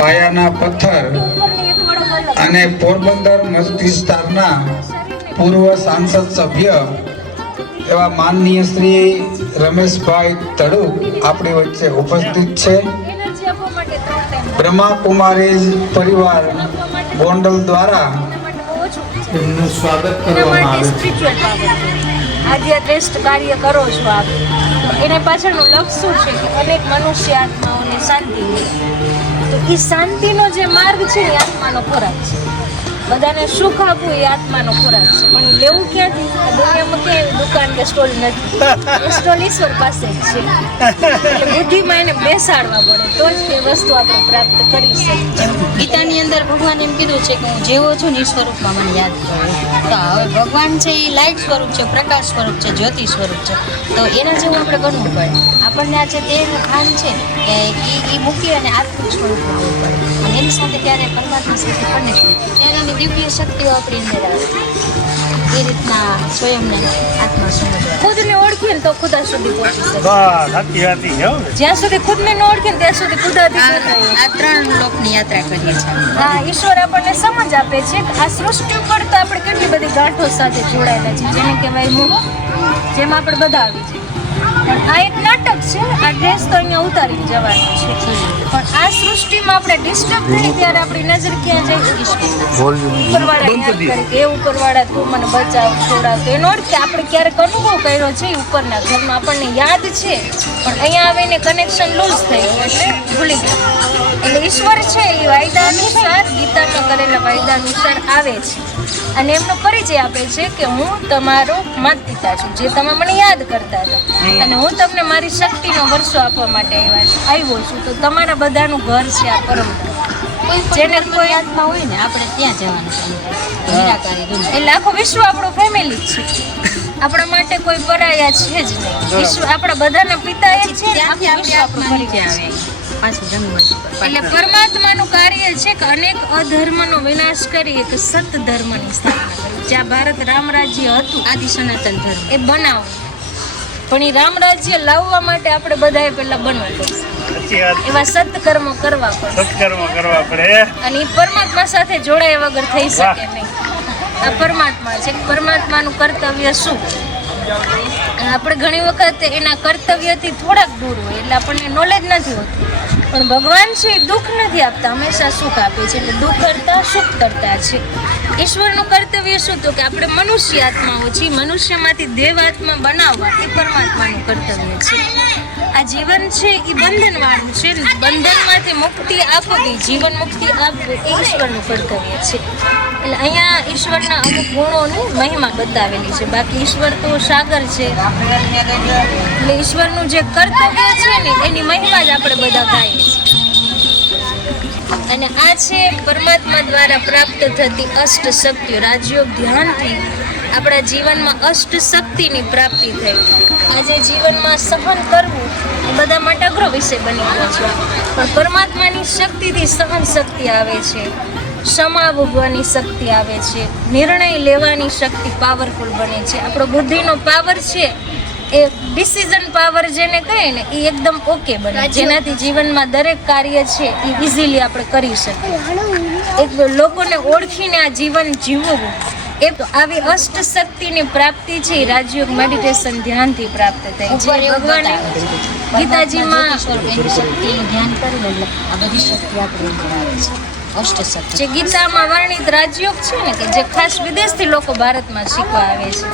પાયાના પથ્થર અને પોરબંદર મસ્ત વિસ્તારના પૂર્વ સાંસદ સભ્ય એવા માનનીય શ્રી રમેશભાઈ તડુક આપણી વચ્ચે ઉપસ્થિત છે. બ્રહ્માકુમારી પરિવાર ગોંડલ દ્વારા એમનું સ્વાગત કરવામાં આવે છે. આજે શ્રેષ્ઠ કાર્ય કરો છો આપ, એના પાછળનું લક્ષ્ય શું છે કે અનેક મનુષ્ય આત્માઓને શાંતિ મળે. તો એ શાંતિનો જે માર્ગ છે એ આત્માનો ખોરાક છે. બધાને સુખ આપવું એ આત્માનો ખોરાક છે, પણ એ લેવું ક્યાંથી? દુનિયામાં ક્યાંય દુકાન કે સ્ટોલ નથી. એ સ્ટોલ ઈશ્વર પાસે જ છે. એટલે બુદ્ધિમાં એને બેસાડવા પડે તો જ એ વસ્તુ આપણે પ્રાપ્ત કરી શકીએ. ગીતાની અંદર ભગવાન એમ કીધું છે કે હું જેવો છું ને એ સ્વરૂપમાં મને યાદ કરો. તો હવે ભગવાન છે એ લાઇટ સ્વરૂપ છે, પ્રકાશ સ્વરૂપ છે, જ્યોતિ સ્વરૂપ છે. તો એના જેવું આપણે બનવું પડે. આપણને આ જે દેહનું ભાન છે કે એ મૂકી અને આત્મિક સ્વરૂપમાં આવવું પડે, અને એની સાથે ત્યારે પરમાત્મા સાથે કનેક્ટ ત્યારે એની દિવ્ય શક્તિઓ આપણી અંદર આવે. એ રીતના સ્વયંને આત્મા સમજવા. ખુદને ઓળખીએ ને તો ખુદા સુધી પહોંચી શકે. સાચી જ્યાં સુધી ખુદને ન ઓળખીએ ત્યાં સુધી ખુદાથી આ ત્રણ લોકની યાત્રા કરીએ છીએ. હા, ઈશ્વર આપણને સમજ આપે છે કે આ સૃષ્ટિ ઉપર તો આપણે કેટલી બધી ગાંઠો સાથે જોડાયેલા છે, જેને કહેવાય મોહ, જેમાં આપણે બધા આવી જઈએ. પણ આ એક નાટક છે. આ ડ્રેસ તો અહીંયા ઉતારીને જવાનું છે, પણ આ સૃષ્ટિમાં આપણે ડિસ્ટર્બ થઈ ત્યારે આપણી નજર ક્યાં જાય? ઉપરવાળા યાદ કરે કે એ ઉપરવાળા તું મને બચાવ, છોડાવ. તો એનો અર્થ કે આપણે ક્યારેક અનુભવ કર્યો છે ઉપરના ઘરમાં, આપણને યાદ છે, પણ અહીંયા આવીને કનેક્શન લૂઝ થઈ ગયું એટલે ભૂલી ગયું. એટલે ઈશ્વર છે એ વાયદા અનુસાર, ગીતામાં કરેલા વાયદા અનુસાર આવે છે અને એમનો પરિચય આપે છે કે હું તમારો માતા પિતા છું, જે તમે મને યાદ કરતા હતા, અને હું તમને મારી શક્તિનો વર્ષો આપવા માટે આવ્યો છું. તો તમારા બધાનું ઘર છે આ પરમધામ. જેને કોઈ આત્મા હોય ને આપણે ત્યાં જવાનું છે નિરાકારી દુનિયા. એટલે આખું વિશ્વ આપણું ફેમિલી જ છે. આપણા માટે કોઈ પરાયા છે જ નહીં. વિશ્વ આપણા બધાના પિતા એ છે. ત્યાંથી આપણી આત્મા નીચે આવે પાછું જન્મ. એટલે પરમાત્માનું કાર્ય છે કે અનેક અધર્મનો વિનાશ કરી એક સત ધર્મની સ્થાપના કરી. જ્યાં ભારત રામ રાજ્ય હતું, આદિ સનાતન ધર્મ એ બનાવ. પણ એ રામ રાજ્ય લાવવા માટે આપણે બધાએ પહેલા બનવું પડશે. એવા સત્કર્મો કરવા પડે, અને એ પરમાત્મા સાથે જોડાયા વગર થઈ શકે નહીં. આ પરમાત્મા છે. પરમાત્માનું કર્તવ્ય શું? આપણે ઘણી વખત એના કર્તવ્યથી થોડાક દૂર હોય એટલે આપણને નોલેજ નથી હોતું. પણ ભગવાન છે એ દુઃખ નથી આપતા, હંમેશા સુખ આપે છે. એટલે દુઃખ કરતા સુખ કરતા છે. ઈશ્વરનું કર્તવ્ય શું? તો કે આપણે મનુષ્ય આત્માઓ છીએ, મનુષ્યમાંથી દેવ આત્મા બનાવવા એ પરમાત્માનું કર્તવ્ય છે. આ જીવન છે એ બંધનવાળું છે. બંધનમાંથી મુક્તિ આપવી, જીવન મુક્તિ આપવી એ ઈશ્વરનું કર્તવ્ય છે. એટલે અહીંયા ઈશ્વરના અમુક ગુણોની મહિમા બતાવેલી છે. બાકી ઈશ્વર તો સાગર છે. એટલે ઈશ્વરનું જે કર્તવ્ય છે ને એની મહિમા જ આપણે બધા ગાઈએ છીએ. અને આ છે પરમાત્મા દ્વારા પ્રાપ્ત થતી અષ્ટ શક્તિઓ. રાજયોગ ધ્યાનથી આપણા જીવનમાં અષ્ટ શક્તિની પ્રાપ્તિ થઈ. આજે જીવનમાં સહન કરવું એ બધા માટે અઘરો વિષય બની ગયો છે, પણ પરમાત્માની શક્તિથી સહન શક્તિ આવે છે, ક્ષમા ભોગવાની શક્તિ આવે છે, નિર્ણય લેવાની શક્તિ પાવરફુલ બને છે. આપણો બુદ્ધિનો પાવર છે એ ડિસિઝન પાવર જેને કહે ને એ એકદમ ઓકે બને, જેનાથી જીવનમાં દરેક કાર્ય છે એ ઇઝીલી આપણે કરી શકીએ. એક લોકોને ઓળખીને આ જીવન જીવવું એ આવી અષ્ટ શક્તિની પ્રાપ્તિ છે એ રાજયોગ મેડિટેશન ધ્યાનથી પ્રાપ્ત થાય છે. ભગવાને ગીતાજીમાં શક્તિનું ધ્યાન કરી એટલે આ બધી શક્તિ આપણે અંદર આવે છે. અષ્ટ શક્તિ જે ગીતામાં વર્ણિત રાજયોગ છે ને કે જે ખાસ વિદેશથી લોકો ભારતમાં શીખવા આવે છે.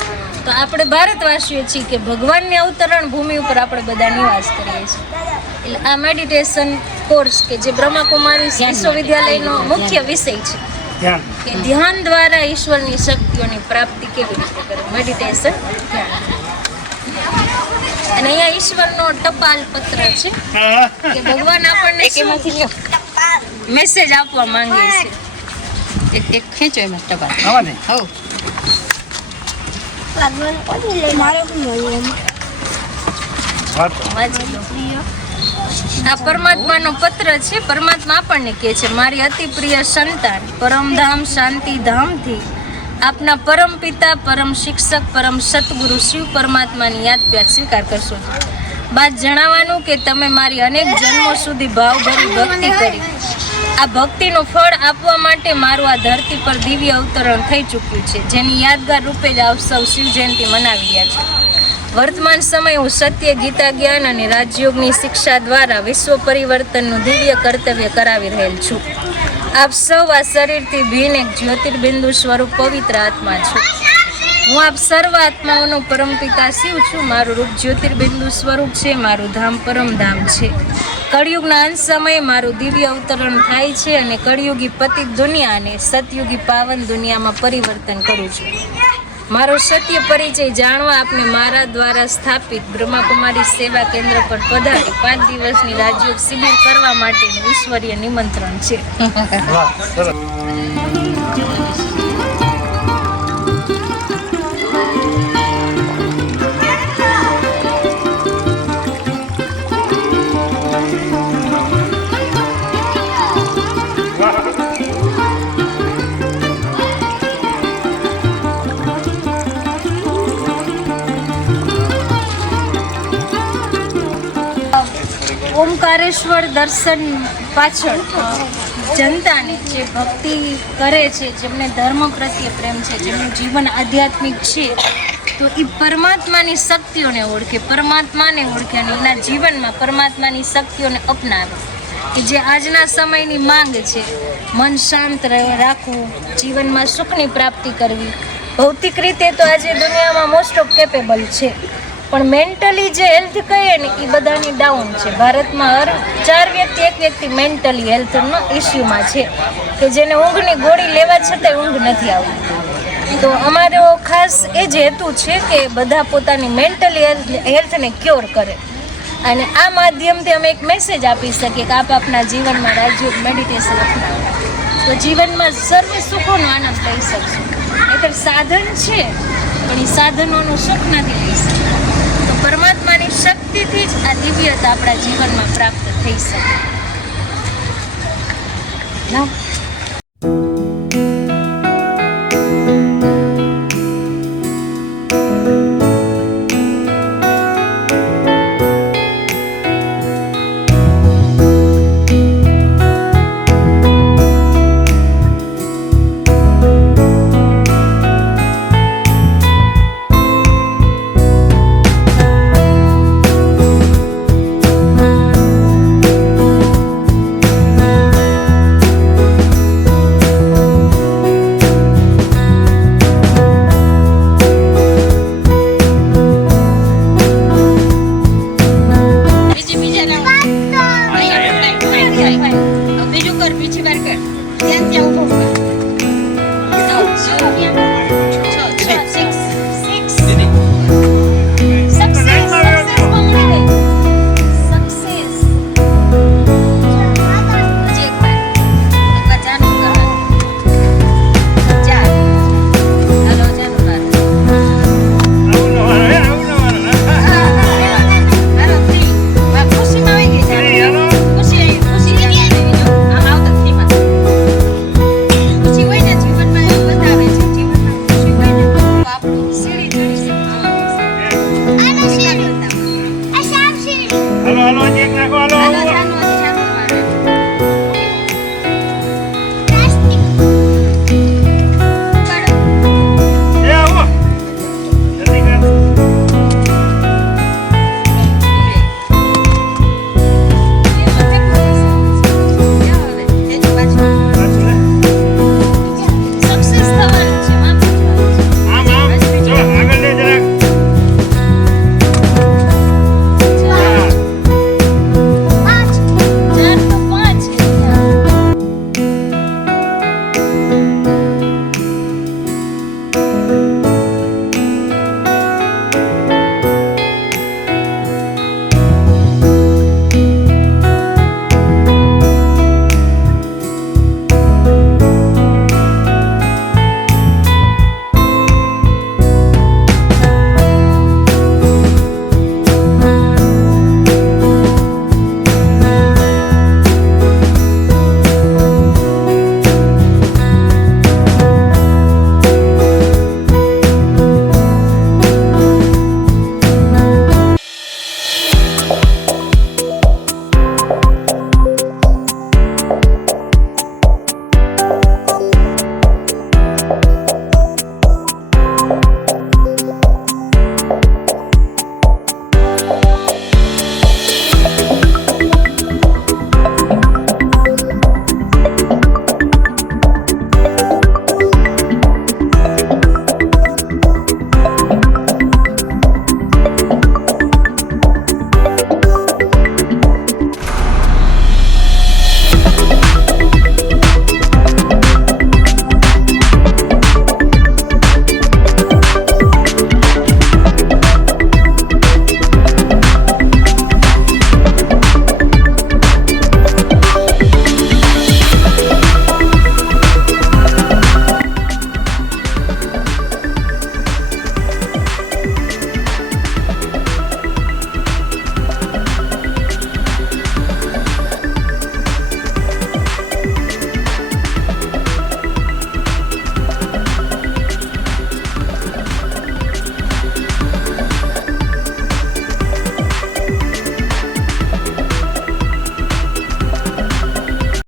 તો આપણે ભારતવાસીઓ છીએ કે ભગવાનની અવતરણ ભૂમિ ઉપર આપણે બધા નિવાસ કરીએ છીએ. એટલે આ મેડિટેશન કોર્સ કે જે બ્રહ્માકુમારી વિશ્વવિદ્યાલયનો મુખ્ય વિષય છે કે ધ્યાન દ્વારા ઈશ્વરની શક્તિઓની પ્રાપ્તિ કેવી રીતે કરે, મેડિટેશન ધ્યાન. અને અહીંયા ઈશ્વરનો ટપાલ પત્ર છે કે ભગવાન આપણને મેસેજ આપવા માંગે છે. એક ખેંચો એમાં ટપાલ. હો આ પરમાત્માનો પત્ર છે. પરમાત્મા આપણને કહે છે મારી અતિ પ્રિય સંતાન, પરમધામ શાંતિધામથી આપના પરમ પિતા, પરમ શિક્ષક, પરમ સતગુરુ શિવ પરમાત્માની યાદ પ્યાર સ્વીકાર કરશો. બાદ જણાવવાનું કે તમે મારી અનેક જન્મો સુધી ભાવભરી ભક્તિ કરી આ ભક્તિનું ફળ આપવા માટે મારું આ ધરતી પર દિવ્ય અવતરણ થઈ ચૂક્યું છે, જેની યાદગાર રૂપે જ આપ સૌ શિવ જયંતિ મનાવી રહ્યા છે. વર્તમાન સમય હું સત્ય, ગીતા જ્ઞાન અને રાજયોગની શિક્ષા દ્વારા વિશ્વ પરિવર્તનનું દિવ્ય કર્તવ્ય કરાવી રહેલ છું. આપ સૌ આ શરીરથી ભિન્ન એક જ્યોતિર્બિંદુ સ્વરૂપ પવિત્ર આત્મા છું. હું આપ સર્વ આત્માઓનો પરમપિતા શિવ છું. મારું રૂપ જ્યોતિર્બિંદુ સ્વરૂપ છે. મારું ધામ પરમધામ છે. કળિયુગના અંત સમયે મારું દિવ્ય અવતરણ થાય છે અને કળિયુગી પતિત દુનિયાને સતયુગી પાવન દુનિયામાં પરિવર્તન કરું છું. મારો સત્ય પરિચય જાણવા આપને મારા દ્વારા સ્થાપિત બ્રહ્માકુમારી સેવા કેન્દ્ર પર પધારી 5 દિવસની રાજયોગ શિબિર કરવા માટેનું ઈશ્વરીય નિમંત્રણ છે. ઓમકારેશ્વર દર્શન પાછળ જનતાને જે ભક્તિ કરે છે, જેમને ધર્મ પ્રત્યે પ્રેમ છે, જેમનું જીવન આધ્યાત્મિક છે, તો એ પરમાત્માની શક્તિઓને ઓળખે, પરમાત્માને ઓળખે અને એના જીવનમાં પરમાત્માની શક્તિઓને અપનાવે. કે જે આજના સમયની માંગ છે, મન શાંત રાખવું, જીવનમાં સુખની પ્રાપ્તિ કરવી. ભૌતિક રીતે તો આજે દુનિયામાં મોસ્ટ ઓફ કેપેબલ છે, પણ મેન્ટલી જે હેલ્થ કહીએ ને એ બધાની ડાઉન છે. ભારતમાં 4 વ્યક્તિ 1 વ્યક્તિ મેન્ટલી હેલ્થનો ઇસ્યુમાં છે, કે જેને ઊંઘની ગોળી લેવા છતાંય ઊંઘ નથી આવતી. તો અમારો ખાસ એ જ હેતુ છે કે બધા પોતાની મેન્ટલી હેલ્થને ક્યોર કરે, અને આ માધ્યમથી અમે એક મેસેજ આપી શકીએ કે આપ આપના જીવનમાં રાજયોગ મેડિટેશન અપનાવો તો જીવનમાં સર્વ સુખોનો આનંદ લઈ શકશો. નહીંતર સાધન છે પણ એ સાધનોનું સુખ નથી લઈ શકતા. તો પરમાત્માની શક્તિથી જ આ દિવ્યતા આપણા જીવનમાં પ્રાપ્ત થઈ શકે.